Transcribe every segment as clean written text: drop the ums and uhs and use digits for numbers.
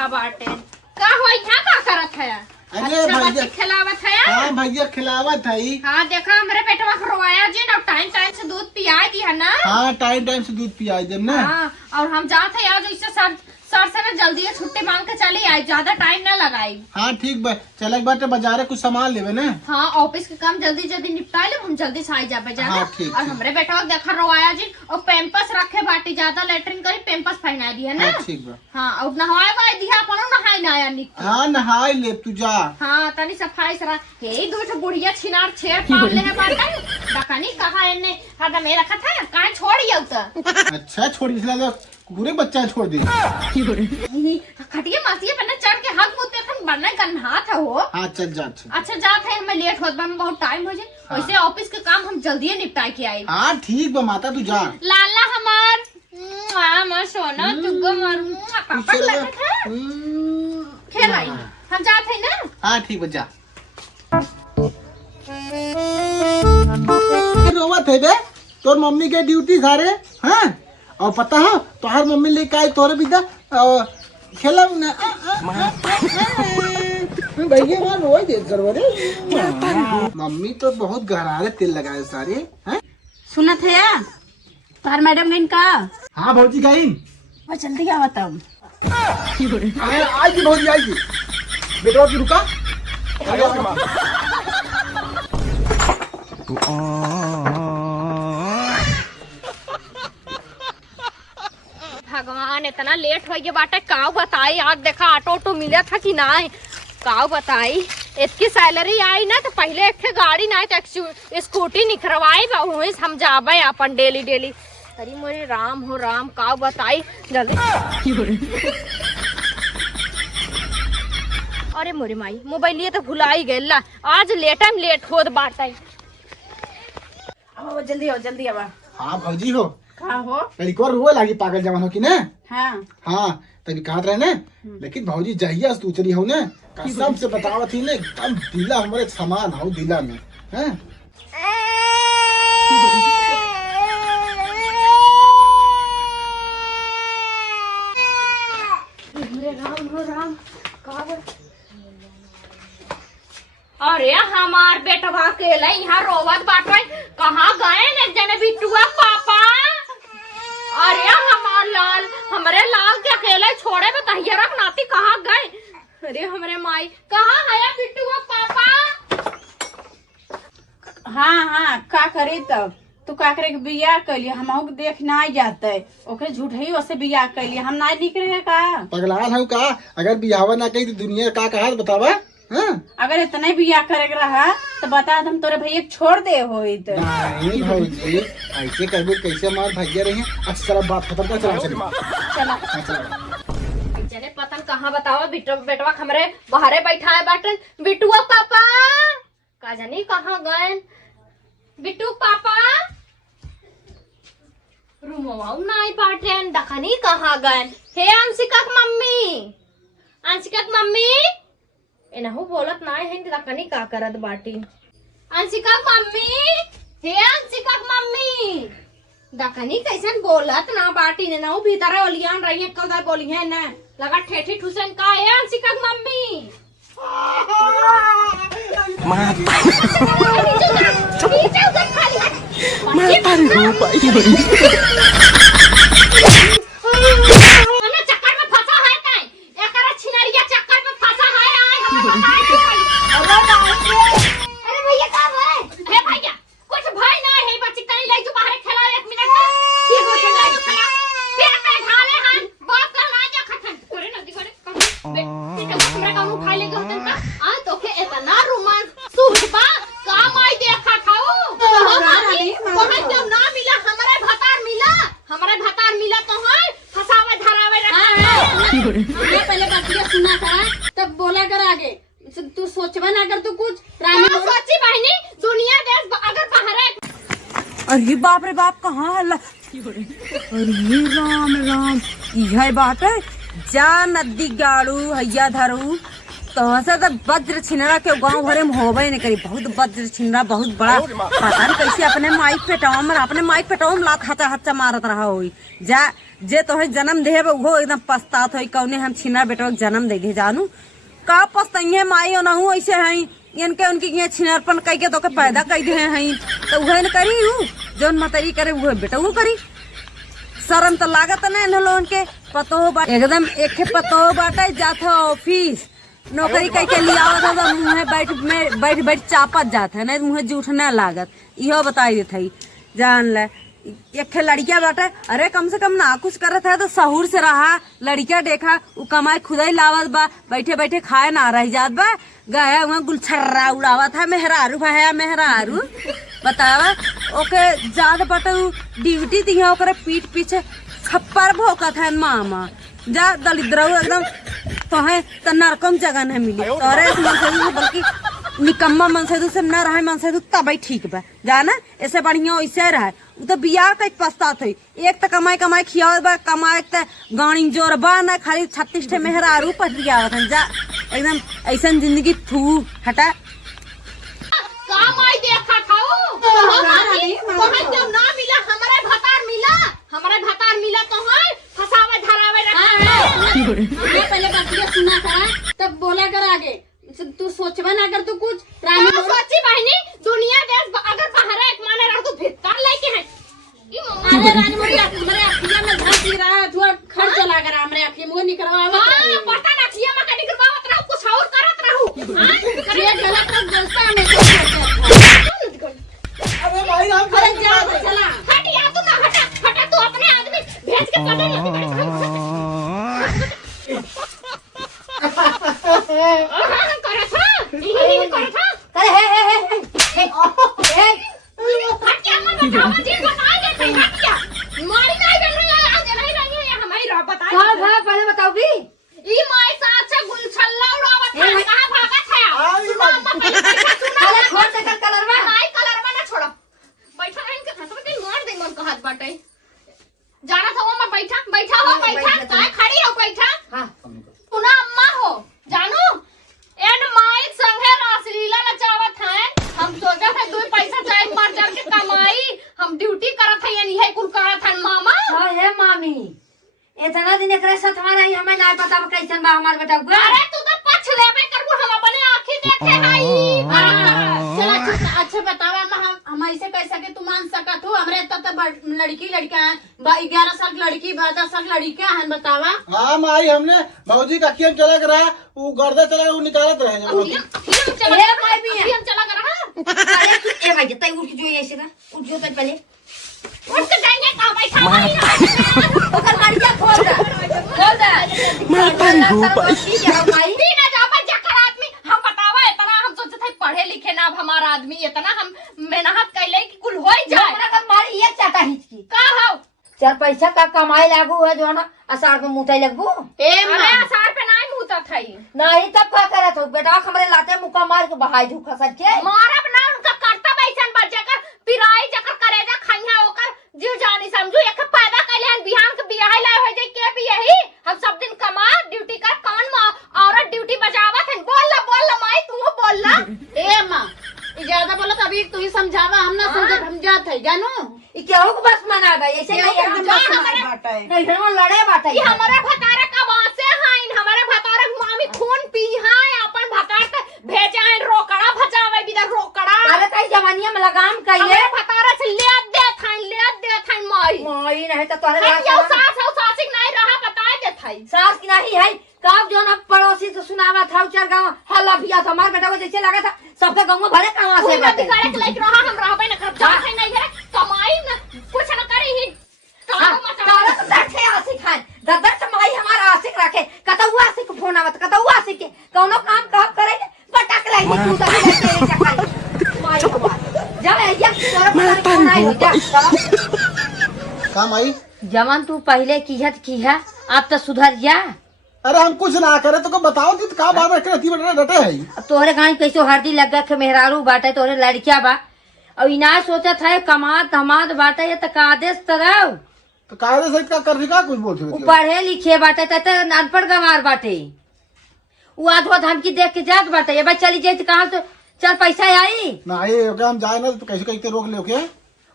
बैठा बाटे। का हो यहाँ का करत है? अरे अच्छा भैया बच्चे खिलावत है? हाँ भैया खिलावत है। हाँ देखा हमारे पेटवा खरवाया जी ना, टाइम टाइम से दूध पिया दिया ना। हाँ टाइम टाइम से दूध पिया दे ना। हाँ और हम जाते आज इससे सर से ना जल्दी छुट्टी मांग के चली आई, ज्यादा टाइम ना लगाई। हाँ ठीक बा, चल एक बार बाजारे कुछ सामान लेवे ना। हाँ ऑफिस के काम जल्दी जल्दी निपटा ले, हम जल्दी से आई जाबे जाना। हाँ, ठीक, और ठीक। हमरे बेटा देखा रवाया जी और पेम्पस रखे बाटी, ज्यादा लेटरिन करी पेम्पस पहना दिया ना। हाँ ठीक बा। हाँ और नहाए वाए दिया अपन नहाए ना आया निक। हाँ नहाई ले तू जा। हाँ तनी सफाई सरा हे दो ठो बुढ़िया छिनार छेड़ पाल ले है बाटा दकानी कहा इन्ने हादा में रखा था काहे छोड़ी त। अच्छा छोड़ इसला तो पूरे बच्चा छोड़ दे। खटिया मासिया पन्ना चढ़ के हाथ मुंह पे अपन बनना गन्हा था हो। हाँ चल जा। अच्छा जात है, हमें लेट होत बा, हमें बहुत टाइम हो जाए। हाँ। वैसे ऑफिस के काम हम जल्दी निपटा के आए। हाँ ठीक बा माता तू जा। लाला हमार मैं सोना चुग्गा मारू पापा चल लगा था खेल आई हम जात है ना। हाँ ठीक बा जा। रोवत है बे तोर मम्मी के ड्यूटी सारे। हाँ और पता है तोहर मम्मी लेके आई तोरे बिदा खेला ना भैया वहाँ रोई दे जरूर। मम्मी तो बहुत गहरारे तेल लगाए सारे। हैं सुना थे या तार मैडम गइन का? हाँ भौजी गई। वो जल्दी आवा तब। आएगी भौजी आएगी। बेटा की रुका। भगवान इतना लेट हो गया बाटा, काव बताई आज देखा ऑटो ऑटो मिला था कि नहीं, काव बताई इसकी सैलरी आई ना तो पहले एक गाड़ी ना तो स्कूटी निखरवाई वही हम जाबे अपन डेली डेली। अरे मोरे राम हो राम, काव बताई जल्दी। अरे मोरे माई मोबाइल ये तो भुलाई गई, आज लेट होत बाटा। अब जल्दी आवा। हाँ भौजी हो का हो? तरी को रोए लागी पागल जवान हो कि ना। हाँ हाँ तभी कहा रहे ना, लेकिन भौजी जहिया तू चली हो ना कसम से बतावत थी ना एकदम दिला हमारे समान हो दिला में। हैं राम हो राम। अरे हमार बेटवा अकेला यहाँ रोवत बाटे, कहाँ गए न जने बिट्टुआ पापा। अरे हमार लाल, हमरे लाल के अकेले छोड़े में तहिया रख नाती कहाँ गए। अरे हमरे माई कहाँ है बिट्टुआ पापा। हाँ का करे तब तू का करे के बियाह कैलिए हम देख ना जाते ओकरे झूठही वैसे बियाह कैलिए हम ना निकले का। पगलाल हूँ का, अगर बिहावा ना कही तो दुनिया का कहा बतावा। हाँ अगर इतना ही बियाह करे के रहा तो बता हम तोरे भैया छोड़ दे हो। नहीं भौजी ऐसे कहबो कैसे हमारे भैया रहे। अच्छा चलो बात खत्म कर चला चला हाँ, चलो। जने पतन कहाँ बताओ बेटवा हमरे बाहरे बैठा है बाटन। बिट्टुआ पापा का जानी कहाँ गए। बिट्टू पापा रूमवा नहीं बाटन दखनी कहाँ गए। हे अंशिका की मम्मी, अंशिका की मम्मी एनहु बोलत नाय है दखनी का करत बाटी। अंशिका की मम्मी, हे अंशिका की मम्मी दखनी कैसन बोलत ना बाटी ने ना भीतर ओलियान रही है कल बोली है ना लगा ठेठी ठुसन का है अंशिका की मम्मी। चक्कर में फंसा है काई एकरा छिनरिया चक्कर में फंसा है अरे भैया का है हे भैया कुछ भय ना है बच्ची तनी ले जो बाहर खेला 1 मिनट ठीक हो चला जो खेला फिर पे ढाले हन बाप का ना जा खतन करे नदी करे बेटा हमरा का उठा ले गयो तन का आ तो के इतना रोमांस सुबह का माई देखा खाओ वहां जब ना मिला हमारे भतार मिला तो है फसावे धरावे रखा है। पहले बातिया सुना करा तब बोला कर आगे तू सोचवा ना कर तू कुछ सोची बहनी दुनिया देश अगर बाहर है। अरे बाप रे बाप कहाँ हल्ला। अरे राम राम यह बात है जा नदी गाड़ू हैया धरू तो ऐसे तो वज्र छिनरा के गांव भरे में होबे नहीं करी। बहुत वज्र छिनरा बहुत बड़ा, पता नहीं कैसे अपने माइक पेटाव में लात हचा हचा मारत रहा हुई। जा जे तोहे जन्म दे वो एकदम पछतात होई कौने हम छिनरा बेटवा के जन्म दे दे। जानू का पछताइए माई और नहू ऐसे हैं इनके उनकी ये छिनरपन कह के तो के पैदा कर दे हैं तो वह न करी हूँ जौन मतरी करे वो बेटा वो करी। शर्म तो लागत ना इन लोगन के। पतो बा एकदम एक पतो बाटे जात है ऑफिस नौकरी कह के लिया तो मुँह बैठ चापत जात है, नहीं मुँह जूठ न लागत। इहो बताई देते है जान ले। एक लड़किया बाटे, अरे कम से कम ना कुछ करत है तो सहूर से रहा। लड़किया देखा वो कमाई खुदा ही लावत बा, बैठे बैठे खाए ना रह जात बा। गया वहाँ गुलछर्रा उड़ावत है मेहरारू भया मेहरारू बतावा ओके जात बाटे ड्यूटी दिया ओकरे पीठ पीछे खप्पर भोकत है मामा। जा दलिद्रऊ एकदम तोहे तो नरकम जगह नहीं मिली तोरे मनसेदू बल्कि निकम्मा मनसेदू से न रहे मनसेदू तब ठीक बा जाना। ऐसे बढ़िया ऐसे रहे वो तो बियाह का पछतात हुई। एक तो कमाई खियावत बा, कमाई तो गाड़ी जोर बा ना खाली 36 ठे मेहरारू पटियावत है। जा एकदम ऐसा जिंदगी थू हटा काम आई देखा खाओ तोहर जब ना मिला हमारे भतार मिला तोहर फसावे धरावे रखा। पहले बात सुना करा तब बोला कर आगे। तू सोचबा ना अगर तू कुछ रानी सोची बहनी दुनिया देश अगर बाहर एक माने रह तू भीतर लेके है अरे रानी मोरी हमरे अखिया में धस रहा है थोड़ा खर्च लगा रहा हमरे अखिया में निकलवावा। हां पता ना अखिया में कदी करवावत रहू कुछ और करत रहू। हां करे गलत तो बोलता है अरे भाई हम अरे जा चला हट या तू ना हटा तू अपने आदमी भेज के कदे करे था यही करे था करे हे हट क्या मत बताओ जी बता देते हट क्या मारी नहीं बन रही है आज नहीं रही है हमारी रो बता हां पहले बताओ भी ई माई साथ से गुलछल्ला उड़ावत है कहां भागत है सुना अरे छोड़ से कलर में नहीं कलर में ना छोड़ो बैठा है इनके हाथ में मार दे मन का हाथ बाटे जाना था वो मैं बैठा हो काय खड़ी हो बैठा हां सुना अम्मा हो जानू एन माई संगे रासलीला नचावत है। हम सोचा था 2 पैसा चाहे मर जाके के कमाई हम ड्यूटी करत है यही है कुल करत है मामा। हां हे मामी इतना दिन एकरे साथ हमारा ही हमें ना पता कैसन बा हमार बेटा। अरे तू तो पछ लेबे करबू हम अपने आंखी देखे हई। चला अच्छा बतावा हम ऐसे कैसा के तू मान सकत हो हमरे त लड़का है 11 साल की लड़की 12 साल की लड़का है बतावा। हाँ माई हमने भौजी का अखियन चला कर रहा वो गर्दा चला वो निकालत रहे हम चला कर रहा अरे तू ए भाई तई उठ जो ऐसे ना उठ जो तई पहले उठ के जाएंगे का बैठा ओकर गाड़िया खोल दे मैं तई हो भाई बिना जाबा जाकर आदमी हम बतावा इतना हम सोचते थे पढ़े लिखे ना अब हमारा आदमी इतना हम मेहनत कैले कि कुल हो जाए हमरा का मारी एक चाटा हिचकी का हो 4 पैसा का कमाई लागू है जो ना असार में मुताई लगबू ए मैं असार पे नहीं मुता थई नहीं तब का करत हो बेटा हमरे लाते मुका मार के बहाई धुका सच के मारब ना उनका कर्तव्य ऐसन बचे कर पिराई जकर करेजा खइया ओकर जीव जानी समझू एक पैदा कैले बिहान के बियाह लाए हो जाई के भी यही हम सब दिन कमा ड्यूटी कर कौन औरत ड्यूटी बजावत है। बोल ला माई तू बोल ला ए मां ज्यादा बोला तभी तू ही समझावा हम ना समझ हम जात है जानू ई केहू के बस मना गई ऐसे नहीं हम नहीं हम लड़े बाटे ये हमारे भतारे का वासे हैं हमारे भतारे मामी खून पी हैं अपन भतार के भेजा है रोकड़ा भजावे बिना रोकड़ा। अरे कई जवानिया में लगाम कइले हमारे भतारे से ले दे थाई माई नहीं तो तोरे यो सास नहीं रहा बताए दे थाई सास की नहीं है कब जो ना पड़ोसी तो सुनावा था 4 गांव हल्ला पिया था हमारे बेटा को जैसे लगा था सबके गांव में भरे कहां से बात करे के लाइक रहा हम रहबे न कर जा है नहीं है कमाई न कुछ न करे ही तारा तो बैठे आशिक है दादा कमाई हमारा आशिक रखे कतौ आशिक फोन आवत कतौ आशिक के कोनो काम कब करेंगे पटक लाई तू तो तेरे चक्कर माई बात जा ये तोरा फोन आई हो जा काम आई जवान तू पहले कीहत कीहा अब तो सुधर जा। अरे हम कुछ ना करे तो को बताओ दी का बार बार करती बड़ा डटे है। अब तोहरे गांव कैसे हरदी लग गया मेहरारू बाटे तोहरे लड़किया बा और इना सोचा था कमात हमाद बाटे ये तो कादेश तरह तो कायदे से का कर का कुछ बोलते पढ़े लिखे बाटे त अनपढ़ गंवार बाटे वो आधवा धमकी देख के जात बाटे ये भाई चली जाए तो कहाँ से चल पैसा आई ना ये हो गया हम जाए ना तो कैसे कैसे रोक ले क्या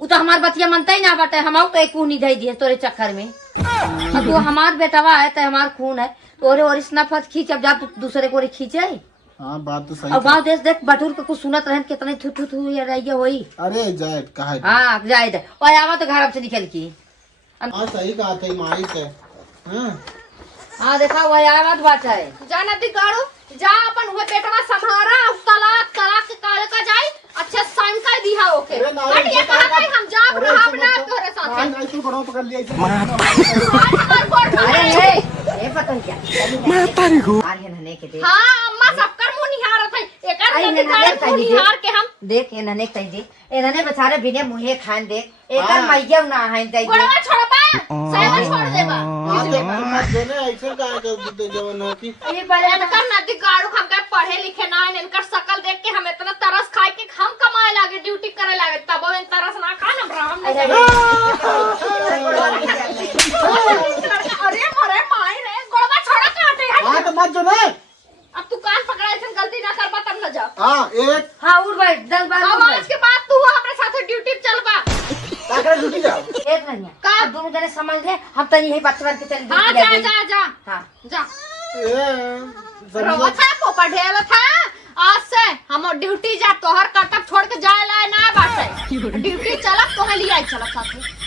वो तो हमार बतिया मनता ही ना बाटे हम कहीं खून नहीं दे दिए तोरे चक्कर में अब वो हमार बेटवा है तो हमार खून है तोरे और इस नफत खींच अब जा दूसरे को खींचे हाँ बात तो सही और गाँव देश देख बटूर के कुछ सुनत रहे कितने थू थू थू ये रही होई अरे जाए कहा हाँ जायद और आवा तो घर से निकल की हाँ सही कहा था माई से हाँ देखा वही आवाज बात है जा नदी गाड़ो जा अपन हुए पेटवा संभारा तलाक तलाक के काले का जाई अच्छे साइन कर दिया ओके अरे ना, हट ये ऐसे कहा कहा- हम जा अरे रहा ऐसे अपना मत- तोरे साथ हाँ, नहीं, तू बड़ा पकड़ लिया इसे। अरे ये पता क्या अरे नने के देख हां अम्मा सबकर मुंह निहार थे एकर आई नदी नने गाड़ो देख मुंह लीजिए। निहार के हम देख ये नने कहीं जी ये नने बेचारे बिने मुहे खान देख एकर हाँ। मैया ना है दे गोड़वा छोड़बा सही छोड़ देबा हाँ, तो तुम मत देना, ऐसे कहा कर देते जवान है कि ये पहले इनकर नदी गाड़ू हमके पढ़े लिखे ना है इनकर शकल देख के हम इतना तरस खाए के हम कमाए लागे ड्यूटी करे लागे तब इन तरस ना खा हम राम अरे अरे मरे माई रे गोड़वा छोड़ा काटे हाँ तो मत जो ना अब तू कान पकड़ा ऐसे गलती ना कर तब न जा हाँ एक हाँ उड़ भाई 10 बार अब आज के बाद तू हमारे साथ ड्यूटी चलबा ताकत ड्यूटी जाओ एक नहीं का दोनों जने समझ ले हम तो यही बच्चन के चल हां जा जा जा हां जा ए रवा था पोपा ढेल था आज से हम ड्यूटी जा तोहर कर्तव्य छोड़ के जाए लाए ना बाटे ड्यूटी चलत तोहे लिया चलत साथे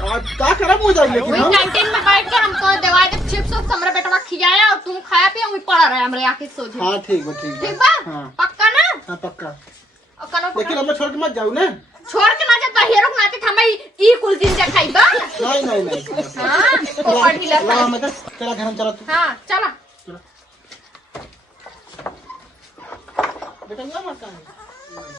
क्या करम हो जाए लेकिन वही हम कैंटीन में बैठ कर हमको दवाई के चिप्स और हमरे बेटवा खिलाया और तुम खाया पिया वही पड़ा रहे हमरे आके सोझे हाँ ठीक है ठीक है ठीक बा हाँ। पक्का ना हाँ पक्का और कनो लेकिन हमें छोड़ के मत जाओ ना छोड़ के ना जा हीरो नाते हमें ई कुल दिन से खाइबा नहीं नहीं नहीं हां पोपा ढीला ला मैं तेरा घर में चला तू हां चला बेटा ना मत